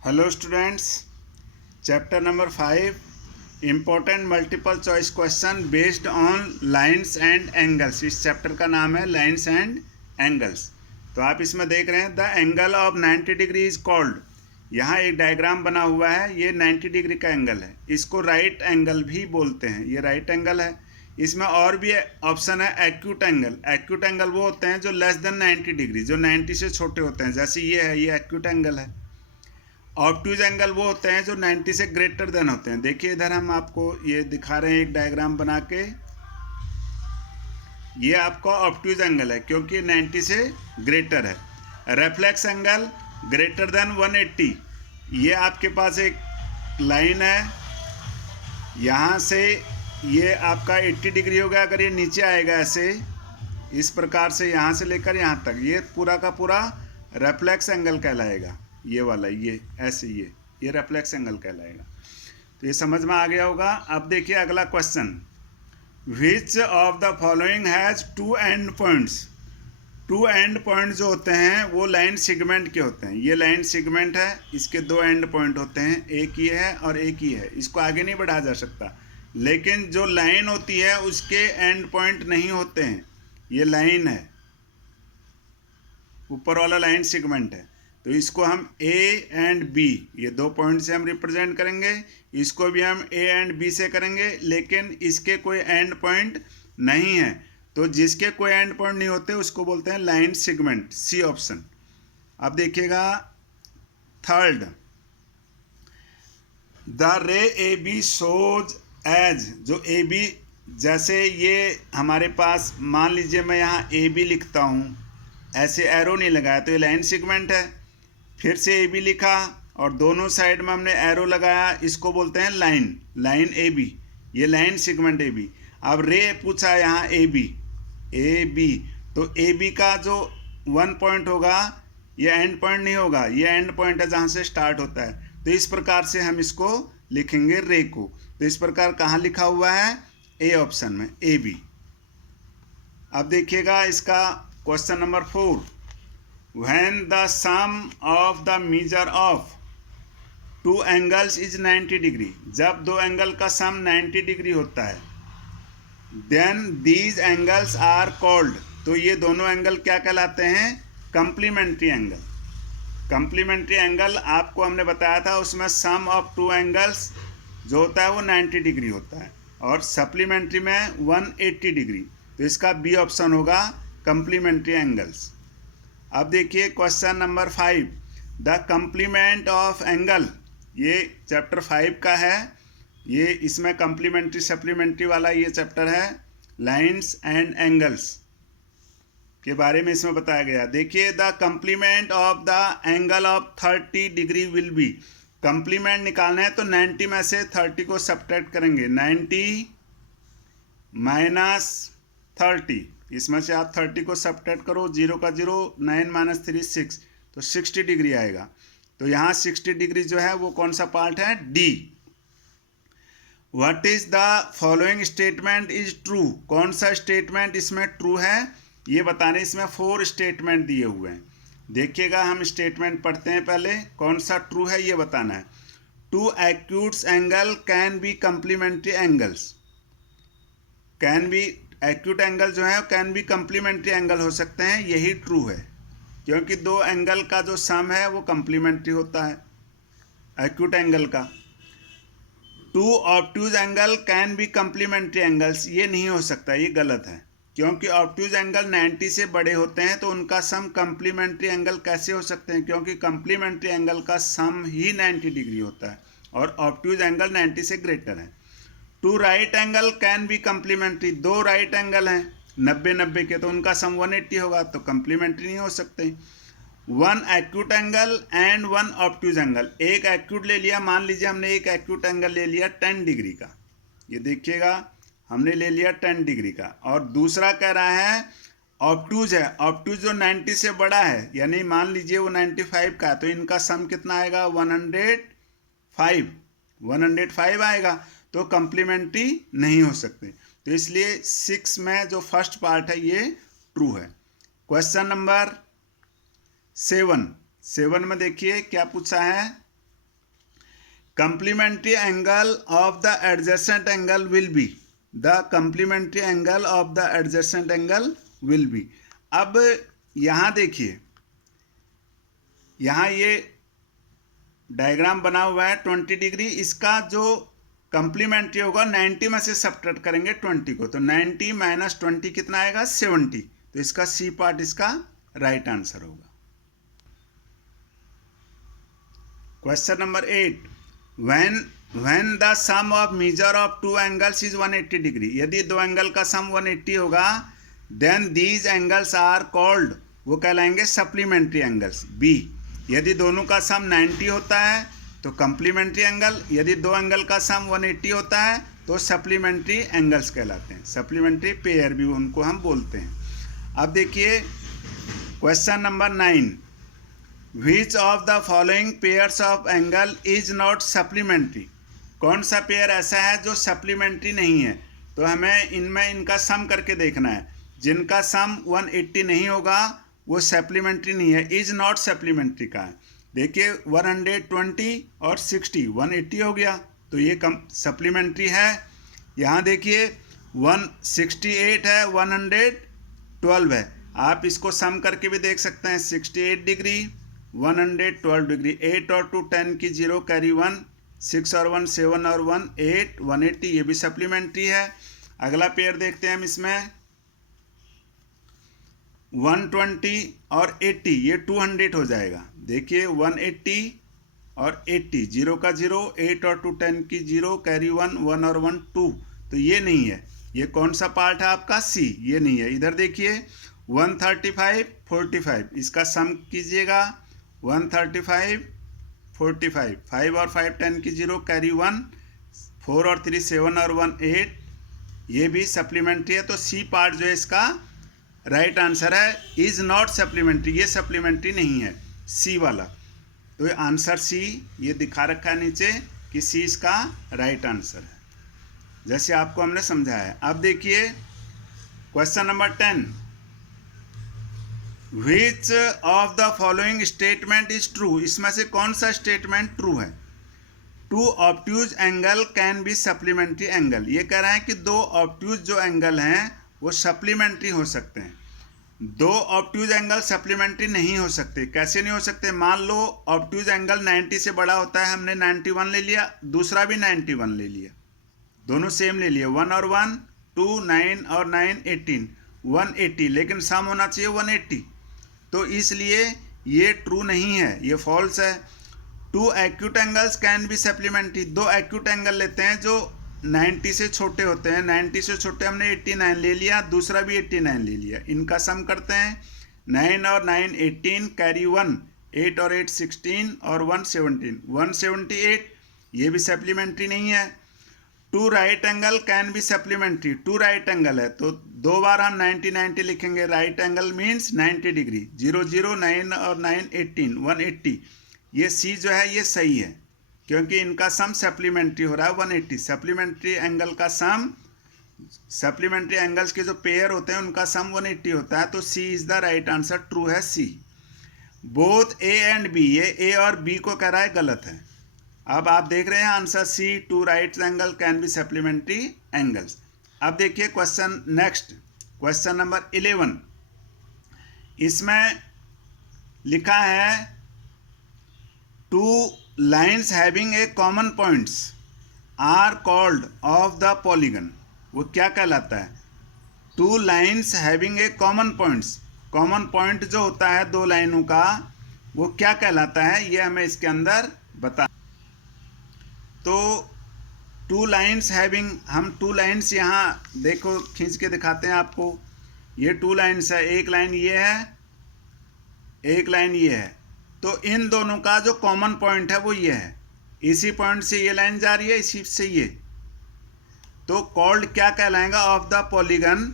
Hello students, chapter number 5 important multiple choice question based on lines and angles. इस chapter का नाम है lines and angles. तो आप इसमें देख रहे हैं the angle of 90 degree is called. यहाँ एक डायग्राम बना हुआ है, ये 90 डिग्री का एंगल है, इसको राइट एंगल भी बोलते हैं। ये राइट एंगल है। इसमें और भी ऑप्शन है एक्यूट एंगल। एक्यूट एंगल वो होते हैं जो लेस देन 90 डिग्री, जो 90 से छोटे होते हैं, जैसे ये है, ये एक्यूट एंगल है। ऑब्ट्यूज एंगल वो होते हैं जो 90 से ग्रेटर देन होते हैं। देखिए इधर हम आपको ये दिखा रहे हैं एक डायग्राम बना के। ये आपका ऑब्ट्यूज एंगल है क्योंकि 90 से ग्रेटर है। Reflex angle greater than 180। ये आपके पास एक लाइन है, यहाँ से ये आपका 80 डिग्री होगा। अगर ये नीचे आएगा ऐसे इस प्रकार से, यहाँ से लेकर यहाँ तक, ये पूरा का पूरा रेफ्लेक्स एंगल कहलाएगा। ये वाला, ये ऐसे, ये रेफ्लेक्स एंगल कहलाएगा। तो ये समझ में आ गया होगा। अब देखिए अगला question, which of the following has two end points. Two end point जो होते हैं वो लाइन सेगमेंट के होते हैं। ये लाइन सेगमेंट है, इसके दो एंड पॉइंट होते हैं, एक ये है और एक ये है। इसको आगे नहीं बढ़ाया जा सकता, लेकिन जो लाइन होती है उसके एंड पॉइंट नहीं होते हैं। ये लाइन है, ऊपर वाला लाइन सेगमेंट है, तो इसको हम ए एंड बी, ये दो पॉइंट से हम रिप्रेजेंट करेंगे। इसको भी हम ए एंड बी से करेंगे, लेकिन इसके कोई एंड पॉइंट नहीं है। तो जिसके कोई एंड पॉइंट नहीं होते उसको बोलते हैं लाइन सेगमेंट, सी ऑप्शन। अब देखिएगा थर्ड, द रे ए बी शोज एज, जो ए बी, जैसे ये हमारे पास, मान लीजिए मैं यहाँ ए बी लिखता हूँ, ऐसे एरो नहीं लगाया तो ये लाइन सेगमेंट है। फिर से ए बी लिखा और दोनों साइड में हमने एरो लगाया, इसको बोलते हैं लाइन, लाइन ए बी, ये लाइन सेगमेंट ए बी। अब रे पूछा यहाँ ए बी, तो ए बी का जो वन पॉइंट होगा ये एंड पॉइंट नहीं होगा, ये एंड पॉइंट है जहाँ से स्टार्ट होता है। तो इस प्रकार से हम इसको लिखेंगे रे को। तो इस प्रकार कहाँ लिखा हुआ है, ए ऑप्शन में, ए बी। अब देखिएगा इसका question number 4, when the sum of the measure of two angles is 90 degree, जब दो एंगल का सम 90 डिग्री होता है, then these angles are called, तो ये दोनों एंगल क्या कहलाते हैं, कंप्लीमेंट्री एंगल। कंप्लीमेंट्री एंगल आपको हमने बताया था, उसमें सम ऑफ टू एंगल्स जो होता है वो 90 डिग्री होता है और सप्लीमेंट्री में 180 डिग्री। तो इसका बी ऑप्शन होगा, कंप्लीमेंट्री एंगल्स। अब देखिए question number 5, the complement of angle. ये चैप्टर 5 का है, ये इसमें कंप्लीमेंट्री सप्लीमेंट्री वाला ये चैप्टर है। लाइंस एंड एंगल्स के बारे में इसमें बताया गया। देखिए the complement of the angle of 30 degree will be. Complement निकालना है तो 90 में से 30 को सब्ट्रैक्ट करेंगे, 90 माइनस 30, इसमें से आप 30 को सब्ट्रैक्ट करो, 0 का 0, 9 माइनस 3 6, तो 60 डिग्री आएगा। तो यहाँ 60 डिग्री जो है वो कौन सा पार्ट है, D. What is the following statement is true, कौन सा स्टेटमेंट इसमें ट्रू है ये बताने। इसमें 4 स्टेटमेंट दिए हुए हैं। देखिएगा हम स्टेटमेंट पढ़ते हैं पहले, कौन सा ट्रू है ये बताना है। Two acute angle can be complementary angles, can be, acute angle जो है कैन बी कंप्लीमेंट्री एंगल हो सकते हैं, यही ट्रू है क्योंकि दो एंगल का जो सम है वो कंप्लीमेंट्री होता है एक्यूट एंगल का। Two obtuse angle can be complementary angles, ये नहीं हो सकता, ये गलत है क्योंकि ऑब्ट्यूज एंगल 90 से बड़े होते हैं तो उनका सम कंप्लीमेंट्री एंगल कैसे हो सकते हैं, क्योंकि कंप्लीमेंट्री एंगल का सम ही 90 डिग्री होता है और ऑब्ट्यूज एंगल 90 से ग्रेटर है। Two right angle can be complementary, दो राइट एंगल हैं 90-90 के, तो उनका सम 180 होगा, तो कंप्लीमेंट्री नहीं हो सकते। One acute angle and one obtuse angle, एक एक्यूट ले लिया, मान लीजिए हमने एक एक्यूट एंगल ले लिया 10 डिग्री का, ये देखिएगा हमने ले लिया 10 डिग्री का, और दूसरा कह रहा है ऑब्ट्यूज है, ऑब्ट्यूज जो 90 से बड़ा है, यानी मान लीजिए वो 95 का, तो इनका सम कितना आएगा, 105 आएगा, तो कंप्लीमेंट्री नहीं हो सकते। तो इसलिए 6 में जो फर्स्ट पार्ट है ये ट्रू है। क्वेश्चन नंबर 7 में देखिए क्या पूछा है, complementary angle of the adjacent angle will be, the complementary angle of the adjacent angle will be। अब यहाँ देखिए, यहाँ ये डायग्राम बना हुआ है 20 डिग्री, इसका जो कंप्लीमेंट्री होगा 90 में से सब्ट्रैक्ट करेंगे 20 को, तो 90 माइनस 20 कितना आएगा 70, तो इसका सी पार्ट इसका राइट आंसर होगा। Question number 8, when the sum of measure of two angles is 180 degree, यदि दो एंगल का सम 180 होगा, then these angles are called, वो कहलाएंगे सप्लीमेंट्री एंगल्स। बी, यदि दोनों का सम 90 होता है तो कंप्लीमेंट्री एंगल, यदि दो एंगल का सम 180 होता है तो सप्लीमेंट्री एंगल्स कहलाते हैं, सप्लीमेंट्री पेयर भी उनको हम बोलते हैं। अब देखिए question number 9, which of the following pairs of angle is not supplementary, कौन सा पेयर ऐसा है जो सप्लीमेंट्री नहीं है, तो हमें इनमें इनका सम करके देखना है। जिनका सम 180 नहीं होगा वो सप्लीमेंट्री नहीं है, इज नॉट सप्लीमेंट्री का है। देखिए 120 और 60 180 हो गया, तो ये कम सप्लीमेंट्री है। यहाँ देखिए 168 है, 112 है, आप इसको सम करके भी देख सकते हैं। 68 डिग्री 112 डिग्री, 8 और 2 10 की 0 कैरी 1, 6 और 1 7 और 1 8, 180, ये भी सप्लीमेंट्री है। अगला पेयर देखते हैं हम इसमें 120 और 80, ये 200 हो जाएगा। देखिए 180 और 80, 0 का 0, 8 और 2 10 की 0 कैरी 1, 1 और 1 2, तो ये नहीं है। ये कौन सा पार्ट है आपका सी, ये नहीं है। इधर देखिए 135 45, इसका सम कीजिएगा 135 45, 5 और 5 10 की 0 कैरी 1, 4 और 3 7 और 1 8, ये भी सप्लीमेंट्री है। तो सी पार्ट जो है इसका राइट आंसर है, इज नॉट सप्लीमेंट्री, ये सप्लीमेंट्री नहीं है सी वाला। तो ये आंसर सी, ये दिखा रखा है नीचे कि सी इसका राइट आंसर है, जैसे आपको हमने समझाया है। अब देखिए question number 10, which of the following statement is true, इसमें से कौन सा स्टेटमेंट ट्रू है। Two obtuse angle can be supplementary angle, ये कह रहे हैं कि दो ऑब्ट्यूज जो एंगल हैं वो सप्लीमेंट्री हो सकते हैं। दो ऑब्ट्यूज एंगल सप्लीमेंट्री नहीं हो सकते। कैसे नहीं हो सकते, मान लो ऑब्ट्यूज एंगल 90 से बड़ा होता है, हमने 91 ले लिया, दूसरा भी 91 ले लिया, दोनों सेम ले लिए, 1 और 1 2, 9 और 9 18, 180, लेकिन सम होना चाहिए 180, तो इसलिए ये ट्रू नहीं है, ये फॉल्स है। Two acute angles can be supplementary, दो एक्यूट एंगल लेते हैं जो 90 से छोटे होते हैं, 90 से छोटे हमने 89 ले लिया, दूसरा भी 89 ले लिया, इनका सम करते हैं 9 और 9 18 कैरी 1, 8 और 8 16 और 1 17, 178, ये भी सप्लीमेंट्री नहीं है। Two right angle can be supplementary, two right angle है तो दो बार हम 90 90 लिखेंगे, राइट एंगल मीन्स 90 डिग्री, 0 0 9 और 9 18 180, ये सी जो है ये सही है क्योंकि इनका सम सप्लीमेंट्री हो रहा है 180। सप्लीमेंट्री एंगल का सम, सप्लीमेंट्री एंगल्स के जो पेयर होते हैं उनका सम 180 होता है, तो C is the right answer, true है C. Both A and B, ये ए और बी को कह रहा है गलत है। अब आप देख रहे हैं answer C, two right angle can be supplementary angles. अब देखिए क्वेश्चन नेक्स्ट, क्वेश्चन नंबर 11, इसमें लिखा है two lines having a common points are called of the polygon, वो क्या कहलाता है। Two lines having a common points, common point जो होता है दो लाइनों का वो क्या कहलाता है, ये हमें इसके अंदर बता। तो टू लाइन्स हैविंग, हम टू लाइन्स यहाँ देखो खींच के दिखाते हैं आपको, ये टू लाइन्स है, एक लाइन ये है, एक लाइन ये है, तो इन दोनों का जो कॉमन पॉइंट है वो ये है, इसी पॉइंट से ये लाइन जा रही है, इसी से ये, तो कॉल्ड क्या कहलाएगा ऑफ द पॉलीगन,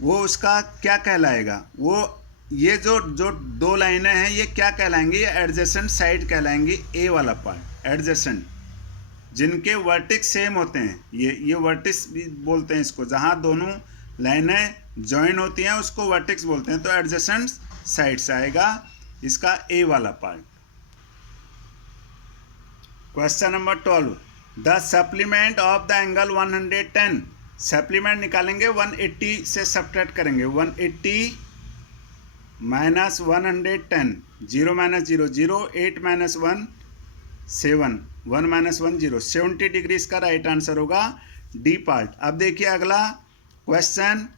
वो उसका क्या कहलाएगा, वो ये जो दो लाइनें हैं ये क्या कहलाएंगी, ये एडजेसेंट साइड कहलाएंगी, ए वाला पार्ट एडजेसेंट, जिनके वर्टिक्स सेम होते हैं, ये वर्टिक्स भी बोलते हैं इसको, जहाँ दोनों लाइनें जॉइन होती हैं उसको वर्टिक्स बोलते हैं, तो एडजेसेंट साइड से आएगा इसका ए वाला part. Question number 12, the supplement of the angle 110, supplement निकालेंगे 180 से सब्ट्रैक्ट करेंगे, 180 minus 110, 0 minus 0 0, 8 minus 1 7, 1 minus 1 0, 70 degree इसका राइट आंसर होगा डी पार्ट। अब देखिए अगला question,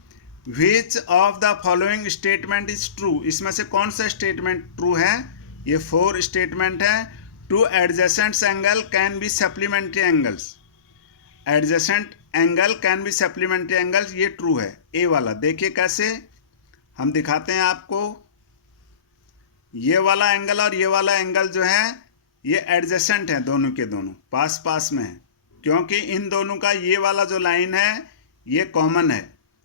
which of the following statement is true, इसमें से कौन सा स्टेटमेंट ट्रू है? ये 4 स्टेटमेंट है। Two adjacent angle can be supplementary angles, adjacent angle can be supplementary angles, ये ट्रू है ए वाला। देखिए कैसे हम दिखाते हैं आपको, ये वाला एंगल और ये वाला एंगल जो है ये एडजेसेंट है, दोनों के दोनों पास पास में है, क्योंकि इन दोनों का ये वाला जो लाइन है ये कॉमन है,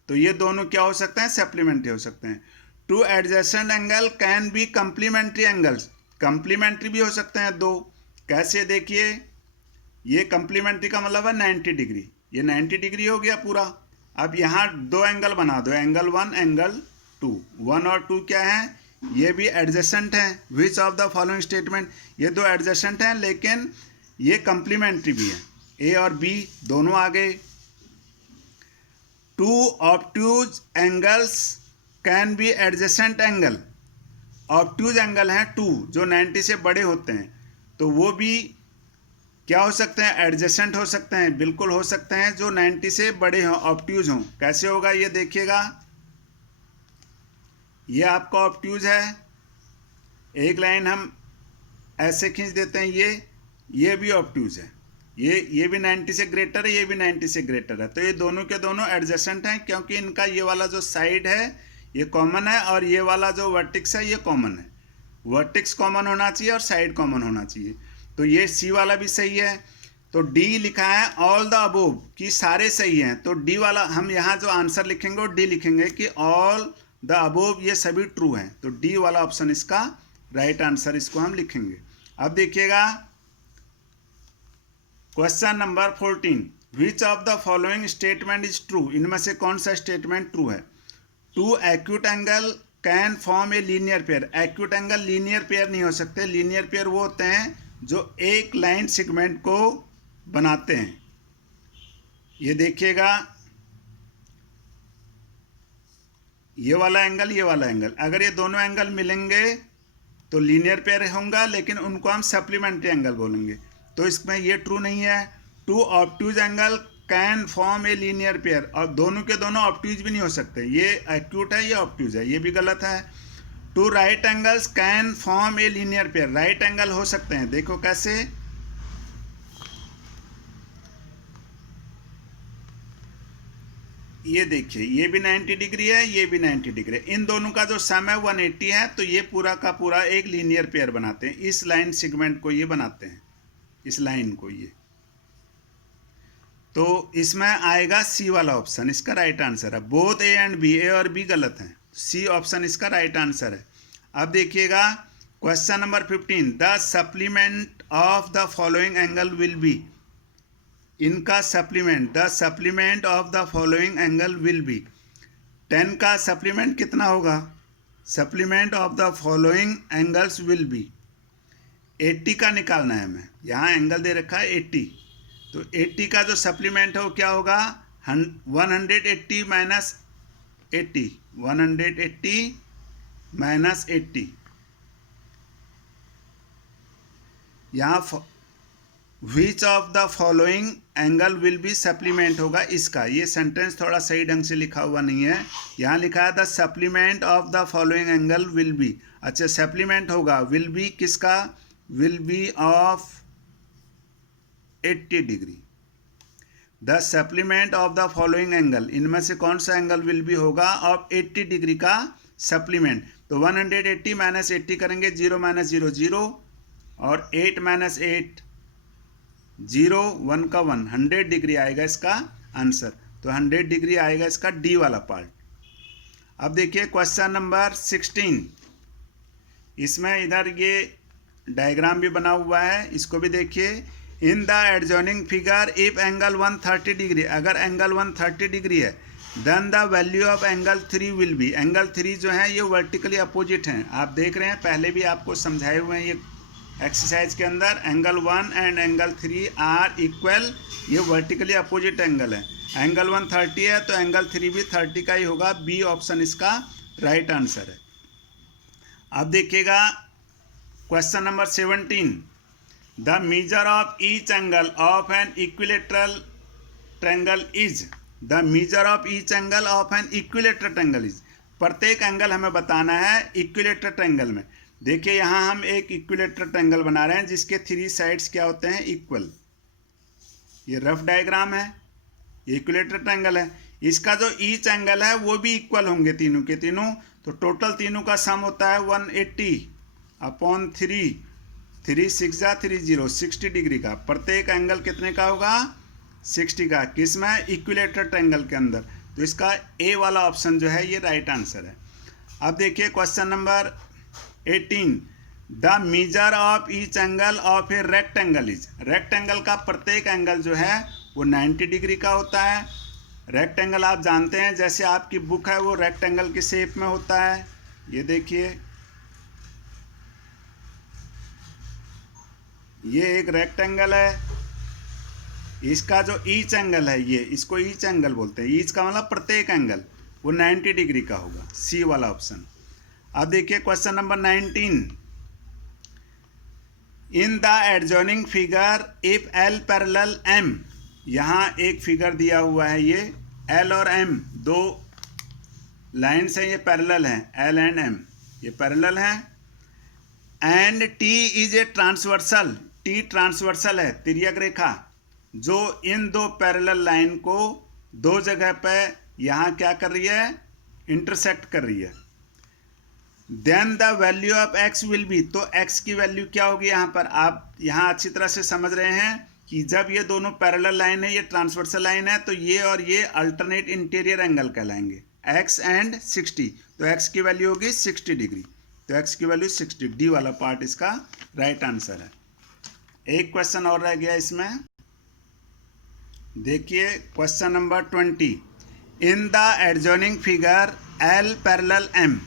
तो ये दोनों क्या हो सकते हैं? सप्लीमेंट्री हो सकते हैं। Two adjacent angle can be complementary angles, complementary भी हो सकते हैं दो। कैसे? देखिए ये कंप्लीमेंट्री का मतलब है 90 डिग्री, ये 90 डिग्री हो गया पूरा। अब यहाँ दो एंगल बना दो, एंगल 1 एंगल 2, 1 और 2 क्या है? ये भी एडजेसेंट हैं। विच ऑफ द फॉलोइंग स्टेटमेंट, ये दो एडजेसेंट हैं लेकिन ये कंप्लीमेंट्री भी है, ए और बी दोनों आ गए। Two obtuse angles can be adjacent angle, obtuse angle हैं 2 जो 90 से बड़े होते हैं, तो वो भी क्या हो सकते हैं? एडजेसेंट हो सकते हैं, बिल्कुल हो सकते हैं, जो 90 से बड़े हों, ऑब्ट्यूज हों। कैसे होगा ये देखिएगा, ये आपका ऑब्ट्यूज है, एक लाइन हम ऐसे खींच देते हैं, ये भी ऑब्ट्यूज है, ये भी 90 से ग्रेटर है, ये भी 90 से ग्रेटर है, तो ये दोनों के दोनों एडजेसेंट हैं, क्योंकि इनका ये वाला जो साइड है ये कॉमन है और ये वाला जो वर्टिक्स है ये कॉमन है। वर्टिक्स कॉमन होना चाहिए और साइड कॉमन होना चाहिए, तो ये सी वाला भी सही है। तो डी लिखा है ऑल द अबोव कि सारे सही हैं, तो डी वाला हम यहाँ जो आंसर लिखेंगे वो डी लिखेंगे कि ऑल द अबोव ये सभी ट्रू हैं, तो डी वाला ऑप्शन इसका राइट आंसर, इसको हम लिखेंगे। अब देखिएगा question number 14, which of the following statement is true, इनमें से कौन सा स्टेटमेंट ट्रू है? Two acute angle can form a linear pair, acute angle linear pair नहीं हो सकते, लीनियर पेयर वो होते हैं जो एक लाइन सेगमेंट को बनाते हैं। ये देखिएगा ये वाला एंगल, ये वाला एंगल, अगर ये दोनों एंगल मिलेंगे तो लीनियर पेयर होगा, लेकिन उनको हम सप्लीमेंट्री एंगल बोलेंगे, तो इसमें ये ट्रू नहीं है। Two obtuse angle can form a linear pair, और दोनों के दोनों ऑब्ट्यूज भी नहीं हो सकते, ये एक्यूट है ये ऑब्ट्यूज है, ये भी गलत है। Two right angles can form a linear pair, right angle हो सकते हैं, देखो कैसे, ये देखिए ये भी 90 डिग्री है, ये भी 90 डिग्री है, इन दोनों का जो सम है 180 है, तो ये पूरा का पूरा एक लीनियर पेयर बनाते हैं, इस लाइन सेगमेंट को ये बनाते हैं, इस लाइन को ये, तो इसमें आएगा सी वाला ऑप्शन, इसका राइट आंसर है। Both A and B, A और बी गलत हैं, सी ऑप्शन इसका राइट आंसर है। अब देखिएगा question number 15, the supplement of the following angle will be, इनका supplement, the supplement of the following angle will be, 10 का सप्लीमेंट कितना होगा? Supplement of the following angles will be 80 का निकालना है हमें, यहाँ एंगल दे रखा है 80, तो 80 का जो सप्लीमेंट है वो क्या होगा? 180 माइनस 80, 180 माइनस 80, यहाँ विच of the following angle will B supplement होगा इसका, ये सेंटेंस थोड़ा सही ढंग से लिखा हुआ नहीं है, यहाँ लिखा है the supplement of the following angle will B, अच्छा सप्लीमेंट होगा विल बी किसका? Will be of 80 degree, the supplement of the following angle, इनमें से कौन सा एंगल विल बी होगा? ऑफ 80 डिग्री का सप्लीमेंट, तो 180 माइनस 80 करेंगे, 0 माइनस 0 0, और 8 माइनस 8 0, 1 का 1, 100 डिग्री आएगा इसका आंसर, तो 100 डिग्री आएगा इसका डी वाला पार्ट। अब देखिए क्वेश्चन नंबर 16, इसमें इधर ये डायग्राम भी बना हुआ है, इसको भी देखिए। In the adjoining figure if angle 130 degree, अगर एंगल 130 डिग्री है, then the value of angle 3 will be, angle 3 जो है ये वर्टिकली अपोजिट हैं, आप देख रहे हैं, पहले भी आपको समझाए हुए हैं ये एक्सरसाइज के अंदर angle 1 and angle 3 are equal, ये वर्टिकली अपोजिट एंगल है। एंगल 1 30 है तो एंगल 3 भी 30 का ही होगा। बी ऑप्शन इसका राइट आंसर है। अब देखिएगा question number 17, the measure of each angle of an equilateral triangle is, the measure of each angle of an equilateral triangle is, प्रत्येक एंगल हमें बताना है इक्विलेटरल ट्रायंगल में। देखिए यहाँ हम एक इक्विलेटरल ट्रायंगल बना रहे हैं जिसके 3 साइड्स क्या होते हैं, इक्वल। ये रफ डायग्राम है, इक्विलेटरल ट्रायंगल है। इसका जो ईच एंगल है वो भी इक्वल होंगे तीनों के तीनों, तो टोटल तीनों का सम होता है 180/3, 3 6 जा 30, 60 डिग्री का। प्रत्येक एंगल कितने का होगा, 60 का। किस में, इक्विलेटरल ट्रायंगल के अंदर। तो इसका ए वाला ऑप्शन जो है ये राइट आंसर है। अब देखिए question number 18, the measure of each angle of a rectangle is, rectangle का प्रत्येक एंगल जो है वो 90 डिग्री का होता है। रेक्टेंगल आप जानते हैं, जैसे आपकी बुक है वो रेक्टेंगल के शेप में होता है। ये देखिए ये एक रेक्टेंगल है, इसका जो ईच एंगल है ये, इसको ईच एंगल बोलते हैं। ईच का मतलब प्रत्येक एंगल, वो 90 डिग्री का होगा, सी वाला ऑप्शन। अब देखिए question number 19, in the adjoining figure if L parallel M, यहाँ एक फिगर दिया हुआ है, ये एल और एम दो लाइन्स हैं, ये पैरेलल हैं, एल एंड एम ये पैरेलल हैं। And T is a transversal, T transversal है, तिर्यक रेखा, जो इन दो पैरेलल लाइन को दो जगह पे यहाँ क्या कर रही है, इंटरसेक्ट कर रही है। Then the value of X will be, तो एक्स की वैल्यू क्या होगी यहाँ पर। आप यहाँ अच्छी तरह से समझ रहे हैं कि जब ये दोनों पैरेलल लाइन है, ये ट्रांसवर्सल लाइन है, तो ये और ये अल्टरनेट इंटीरियर एंगल कहलाएंगे, एक्स एंड 60। तो एक्स की वैल्यू होगी 60 डिग्री, तो एक्स की वैल्यू 60, डी वाला पार्ट इसका राइट आंसर है। एक क्वेश्चन और रह गया इसमें, देखिए question number 20, in the adjoining figure L parallel M,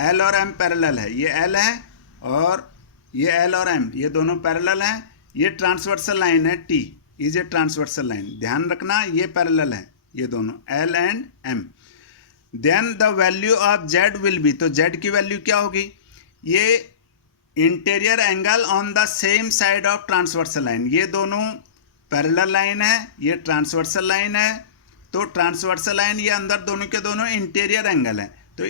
L और एम पैरेलल है, ये एल है और ये एल और एम ये दोनों पैरेलल हैं। ये ट्रांसवर्सल लाइन है, T is a transversal line, ध्यान रखना ये पैरेलल है ये दोनों, L and M. Then the value of Z will be, तो जेड की वैल्यू क्या होगी, ये interior angle on the same side of transversal line, ये दोनों पैरेलल लाइन है, ये ट्रांसवर्सल लाइन है। तो ट्रांसवर्सल लाइन ये अंदर दोनों के दोनों इंटीरियर एंगल है, तो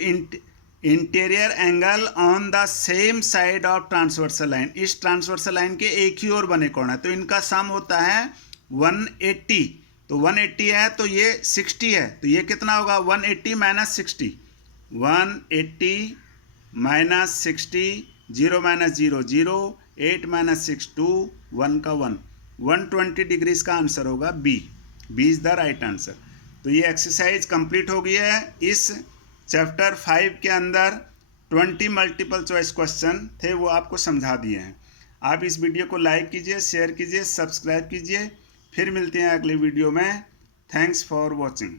interior angle on the same side of transversal line, इस ट्रांसवर्सल लाइन के एक ही ओर बने कोण है, तो इनका सम होता है 180। तो 180 है तो ये 60 है, तो ये कितना होगा 180 - 60, 180 - 60, 0 - 0 0, 8 - 6 2, 1 का 1, 120 डिग्री इसका आंसर होगा B, B is the right answer. तो ये एक्सरसाइज कंप्लीट हो गई है। इस चैप्टर 5 के अंदर 20 मल्टीपल चॉइस क्वेश्चन थे, वो आपको समझा दिए हैं। आप इस वीडियो को लाइक कीजिए, शेयर कीजिए, सब्सक्राइब कीजिए। फिर मिलते हैं अगले वीडियो में। Thanks for watching.